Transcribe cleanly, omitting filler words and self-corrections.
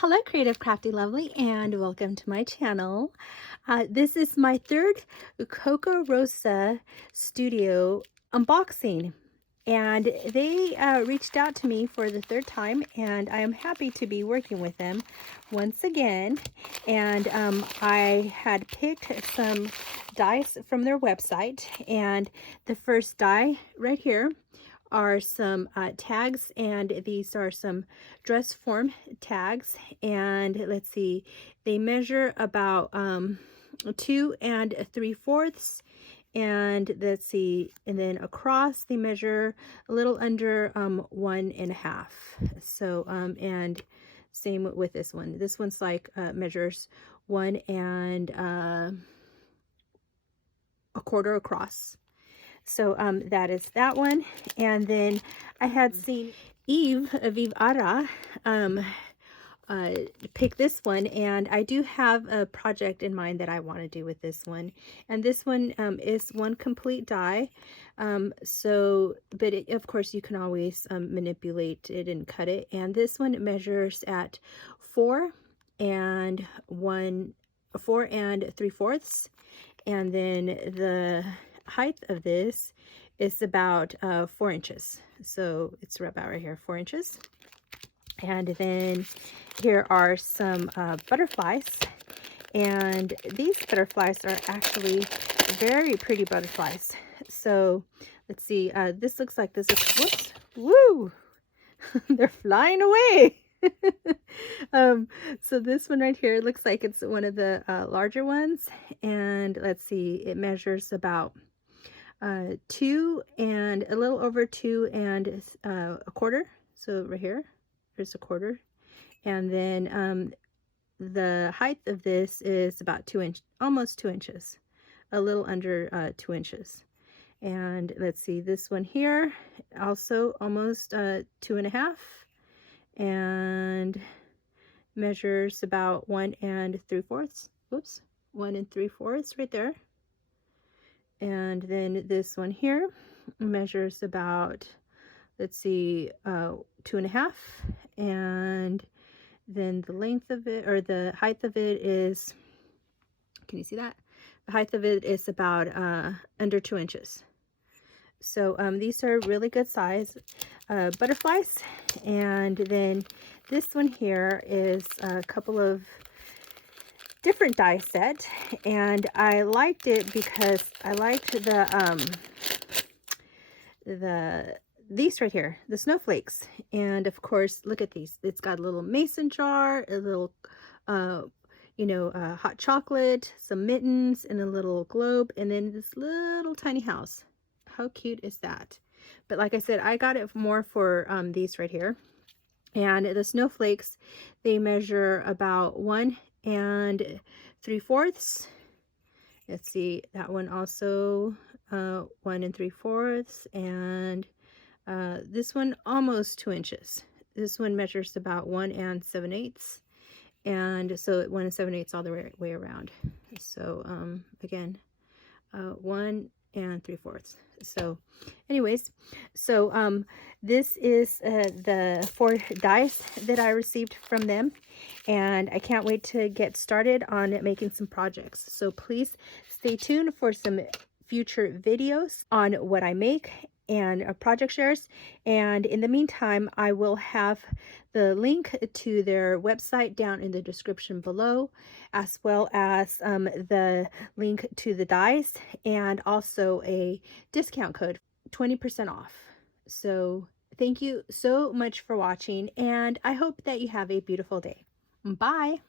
Hello, Creative Crafty Lovely, and welcome to my channel. This is my third Kokorosa Studio unboxing, and they reached out to me for the third time, and I am happy to be working with them once again. And I had picked some dies from their website, and the first die right here are some tags, and these are some dress form tags, and let's see, they measure about 2 3/4, and let's see, and then across they measure a little under 1.5. So and same with this one. This one's like measures 1 1/4 across. So that is that one. And then I had seen Eve of Eve Ara pick this one, and I do have a project in mind that I want to do with this one. And this one is one complete die. But of course you can always manipulate it and cut it. And this one measures at 4 3/4, and then the height of this is about 4 inches. So it's about right here, 4 inches. And then here are some butterflies, and these butterflies are actually very pretty butterflies. So let's see, this looks like this is, whoops, woo, they're flying away. So this one right here looks like it's one of the larger ones, and let's see, it measures about 2 and a little over 2 1/4. So right here, there's 1/4, and then the height of this is about 2 inch, almost 2 inches, a little under 2 inches. And let's see, this one here also almost 2.5, and measures about 1 3/4. Whoops, 1 3/4 right there. And then this one here measures about, let's see, 2.5, and then the length of it, or the height of it is, can you see that? The height of it is about under 2 inches. So these are really good size butterflies. And then this one here is a couple of different die set, and I liked it because I liked these right here, the snowflakes. And of course, look at these. It's got a little mason jar, a little hot chocolate, some mittens, and a little globe, and then this little tiny house. How cute is that? But like I said, I got it more for these right here. And the snowflakes, they measure about 1 3/4. Let's see, that one also 1 3/4, and this one almost 2 inches. This one measures about 1 7/8, and so 1 7/8 all the way around. So again, 1 3/4. So anyways, so this is the 4 dies that I received from them, and I can't wait to get started on making some projects. So please stay tuned for some future videos on what I make and project shares. And in the meantime, I will have the link to their website down in the description below, as well as the link to the dies, and also a discount code, 20% off. So thank you so much for watching, and I hope that you have a beautiful day. Bye.